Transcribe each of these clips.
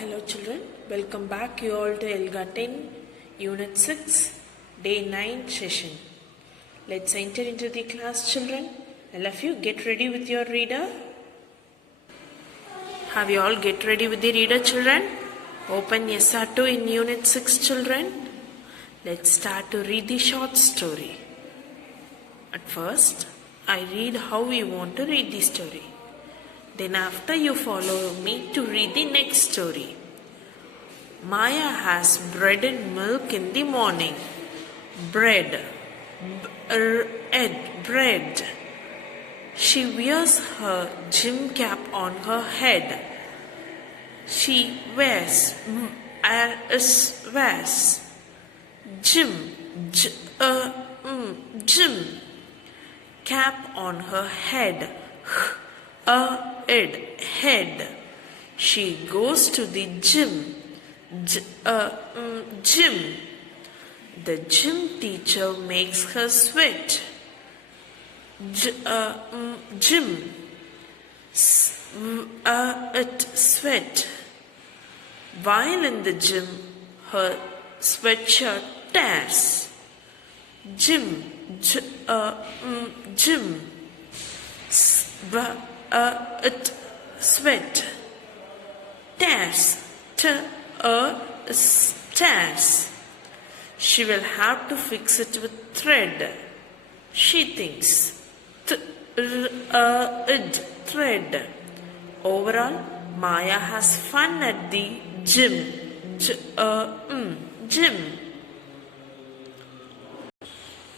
Hello children, welcome back you all to ELGA 10, Unit 6, Day 9 session. Let's enter into the class children. All of you get ready with your reader. Have you all get ready with the reader children? Open SR2 in Unit 6 children. Let's start to read the short story. At first, I read how we want to read the story. Then after you follow me to read the next story. Maya has bread and milk in the morning. Bread. Bread. She wears her gym cap on her head. She wears gym cap on her head. Head. She goes to the gym. Gym. The gym teacher makes her sweat. Gym. Sweat. While in the gym, her sweatshirt tears. Gym. Sweat. Tears. Tears. She will have to fix it with thread. She thinks. Thread. Overall, Maya has fun at the gym. Gym.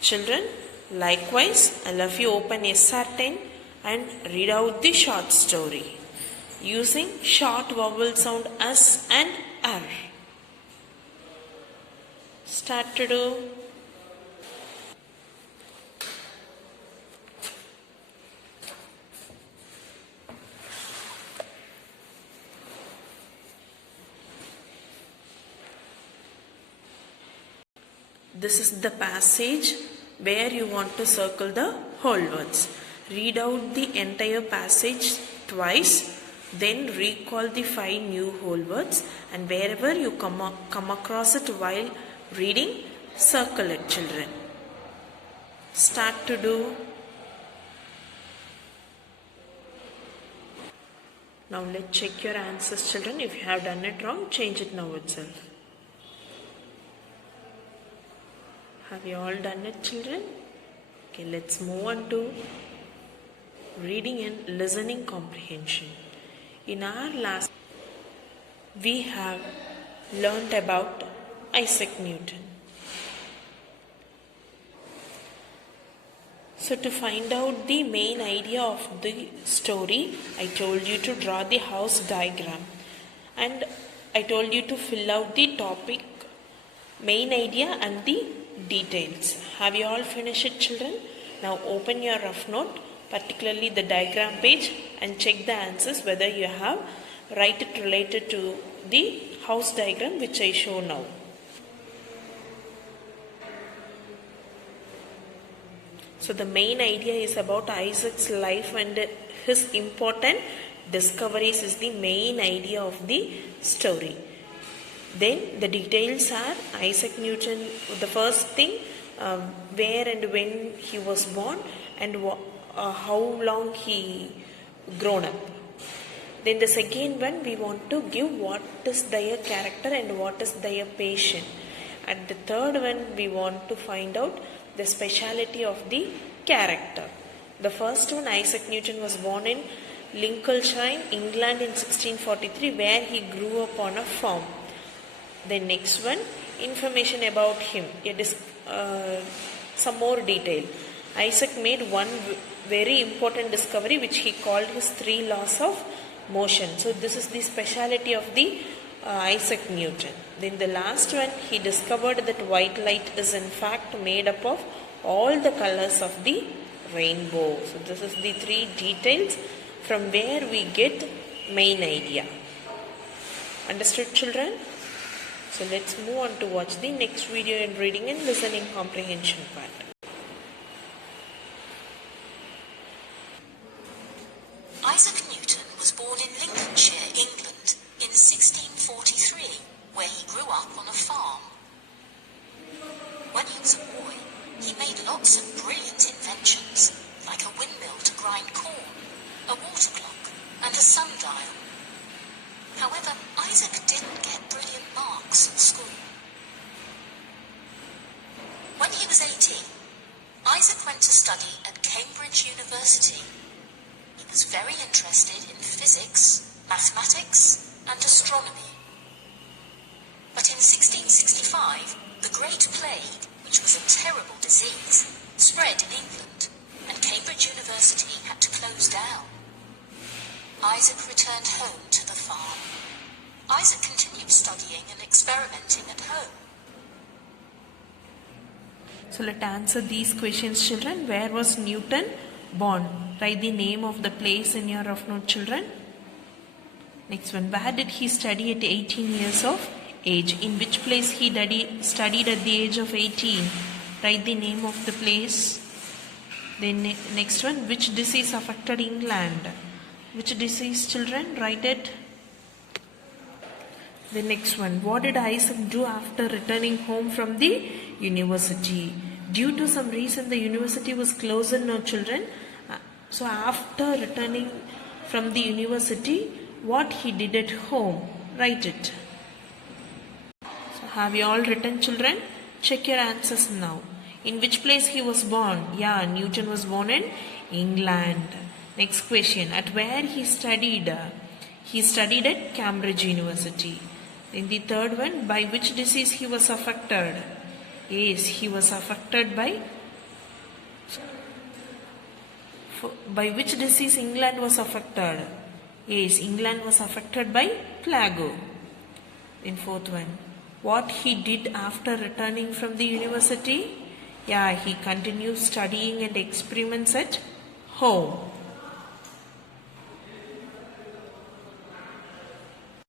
Children, likewise, all of you open SR10 and read out the short story using short vowel sound S and R. Start to do. This is the passage where you want to circle the whole words. Read out the entire passage twice, then recall the 5 new whole words, and wherever you come across it while reading, circle it children. Start to do. Now let's check your answers children. If you have done it wrong, change it now itself. Have you all done it children? Okay, let's move on to reading and listening comprehension. In our last, we have learnt about Isaac Newton. So to find out the main idea of the story, I told you to draw the house diagram and I told you to fill out the topic, main idea and the details. Have you all finished it children? Now open your rough note, particularly the diagram page, and check the answers whether you have write it related to the house diagram which I show now. So the main idea is about Isaac's life and his important discoveries is the main idea of the story. Then the details are Isaac Newton, the first thing, where and when he was born and how long he grown up. Then the second one, we want to give what is their character and what is their passion. And the third one, we want to find out the speciality of the character. The first one, Isaac Newton was born in Lincolnshire, England in 1643, where he grew up on a farm. The next one, information about him, some more detail. Isaac made one very important discovery which he called his 3 laws of motion. So this is the speciality of the Isaac Newton. Then the last one, he discovered that white light is in fact made up of all the colors of the rainbow. So this is the 3 details from where we get main idea. Understood children? So let's move on to watch the next video in reading and listening comprehension part. Isaac Newton was born in Lincolnshire, England in 1643. University. He was very interested in physics, mathematics, and astronomy. But in 1665, the Great Plague, which was a terrible disease, spread in England, and Cambridge University had to close down. Isaac returned home to the farm. Isaac continued studying and experimenting at home. So let's answer these questions, children. Where was Newton born? Write the name of the place in your rough note, children. Next one, where did he study at 18 years of age? In which place he studied at the age of 18? Write the name of the place. Then next one, which disease affected England? Which disease, children? Write it. The next one, what did Isaac do after returning home from the university? Due to some reason, the university was closed, no, children. So after returning from the university, what he did at home? Write it. So have you all written, children? Check your answers now. In which place he was born? Yeah, Newton was born in England. Next question, at where he studied? He studied at Cambridge University. In the third one, by which disease he was affected? Yes, he was affected by which disease England was affected? Yes, England was affected by plague. In fourth one, what he did after returning from the university? Yeah, he continued studying and experiments at home.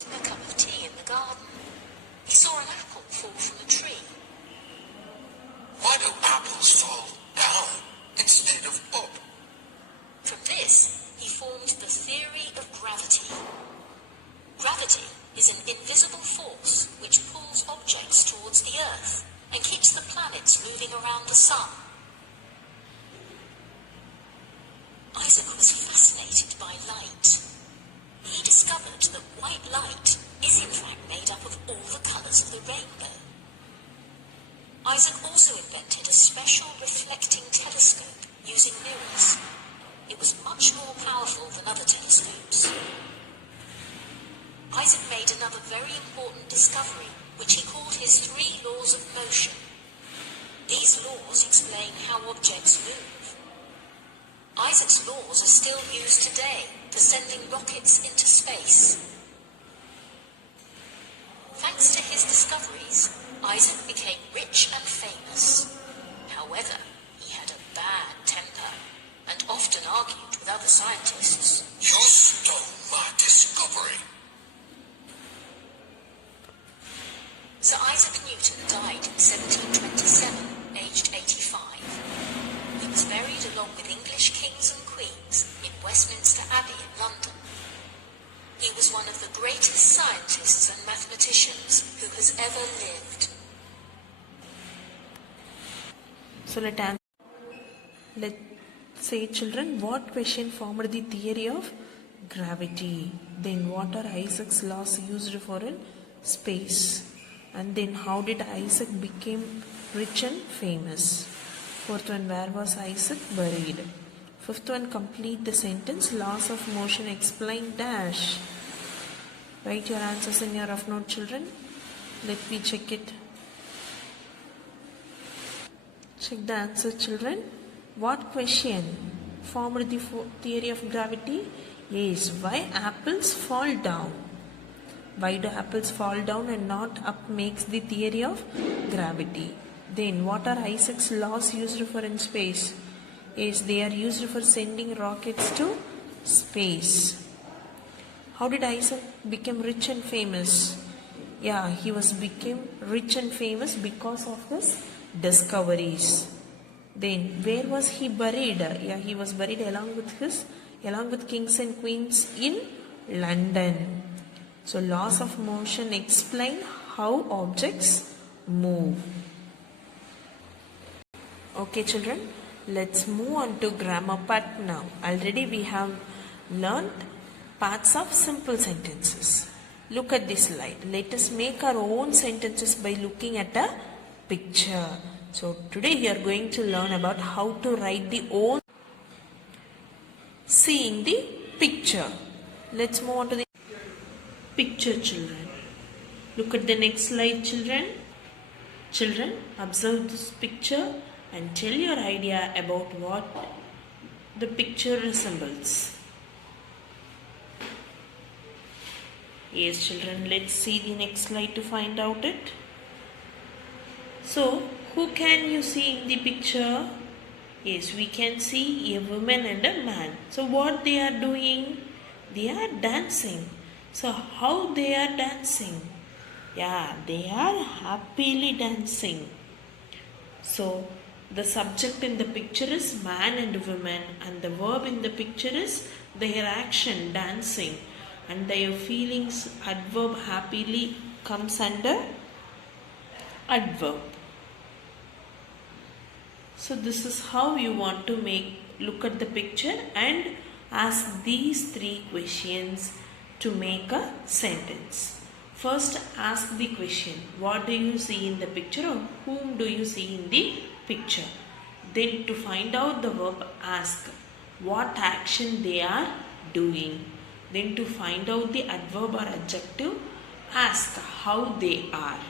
A cup of tea in the garden. He saw an apple fall from a tree. Why do apples fall down instead of up? From this, he formed the theory of gravity. Gravity is an invisible force which pulls objects towards the Earth and keeps the planets moving around the Sun. Isaac was fascinated by light. He discovered that white light is in fact made up of all the colours of the rainbow. Isaac also invented a special reflecting telescope using mirrors. It was much more powerful than other telescopes. Isaac made another very important discovery, which he called his 3 laws of motion. These laws explain how objects move. Isaac's laws are still used today for sending rockets into space. Thanks to his discoveries, Isaac became rich and famous. However, he had a bad temper and often argued with other scientists. You stole my discovery. Sir Isaac Newton died in 1727, aged 85. He was buried along with English kings and queens in Westminster Abbey in London. He was one of the greatest scientists and mathematicians who has ever lived. So let's say, children, what question formed the theory of gravity? Then what are Isaac's laws used for in space? And then how did Isaac become rich and famous? Fourth one, where was Isaac buried? Fifth one, complete the sentence. Laws of motion explain dash. Write your answers in your rough note, children. Let me check it. Check the answer, children. What question formed the theory of gravity? Yes, why apples fall down? Why do apples fall down and not up makes the theory of gravity. Then what are Isaac's laws used for in space? Yes, they are used for sending rockets to space. How did Isaac become rich and famous? Yeah, he became rich and famous because of his discoveries. Then where was he buried? Yeah, he was buried along with kings and queens in London. So laws of motion explain how objects move. Okay, children, let's move on to grammar part now. Already we have learned parts of simple sentences. Look at this slide. Let us make our own sentences by looking at a picture. So today we are going to learn about how to write the own. seeing the picture. Let's move on to the picture, children. Look at the next slide, children. Children, observe this picture and tell your idea about what the picture resembles. Yes, children, let's see the next slide to find out it. So, who can you see in the picture? Yes, we can see a woman and a man. So, what they are doing? They are dancing. So, how they are dancing? Yeah, they are happily dancing. So, the subject in the picture is man and woman, and the verb in the picture is their action, dancing, and their feelings, adverb happily comes under adverb. So this is how you want to look at the picture and ask these 3 questions to make a sentence. First, ask the question, what do you see in the picture, or whom do you see in the picture? Then to find out the verb, ask what action they are doing. Then to find out the adverb or adjective, ask how they are.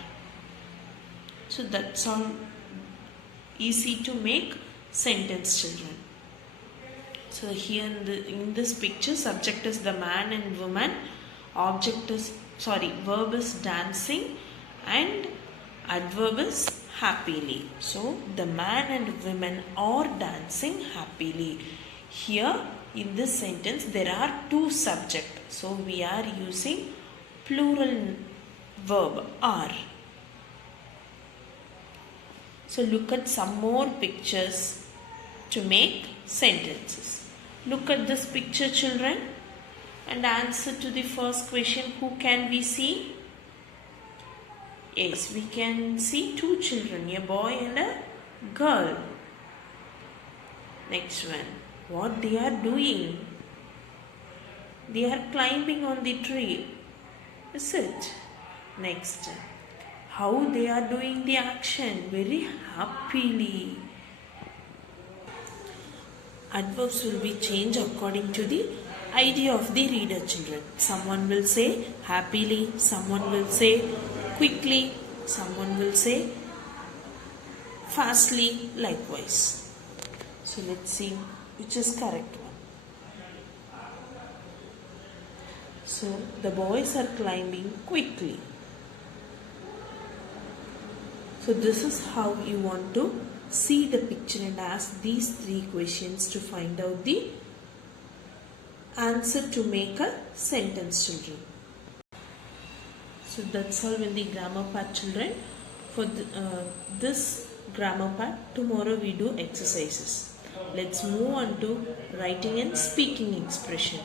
So that's all easy to make sentence, children. So here in this picture, subject is the man and woman, verb is dancing, and adverb is happily. So the man and women are dancing happily. Here in this sentence there are 2 subjects. So we are using plural verb are. So look at some more pictures to make sentences. Look at this picture, children, and answer to the first question, who can we see? Yes, we can see 2 children, a boy and a girl. Next one, what they are doing? They are climbing on the tree. Is it? Next, how they are doing the action? Very happily. Adverbs will be changed according to the idea of the reader, children. Someone will say happily, someone will say quickly, someone will say fastly, likewise. So let's see which is correct one. So the boys are climbing quickly. So this is how you want to see the picture and ask these 3 questions to find out the answer to make a sentence, children. So that's all in the grammar part, children. For this grammar part, tomorrow we do exercises. Let's move on to writing and speaking expression.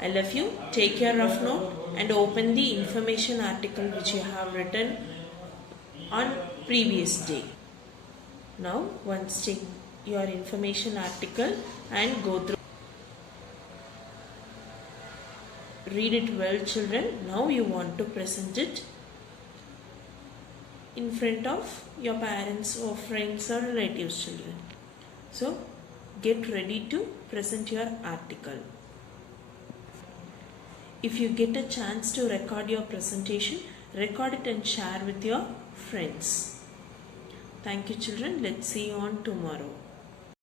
I love you. Take your rough note and open the information article which you have written on previous day. Now once take your information article and go through. Read it well, children. Now you want to present it in front of your parents or friends or relatives, children. So get ready to present your article. If you get a chance to record your presentation, record it and share with your friends. Thank you, children. Let's see you on tomorrow.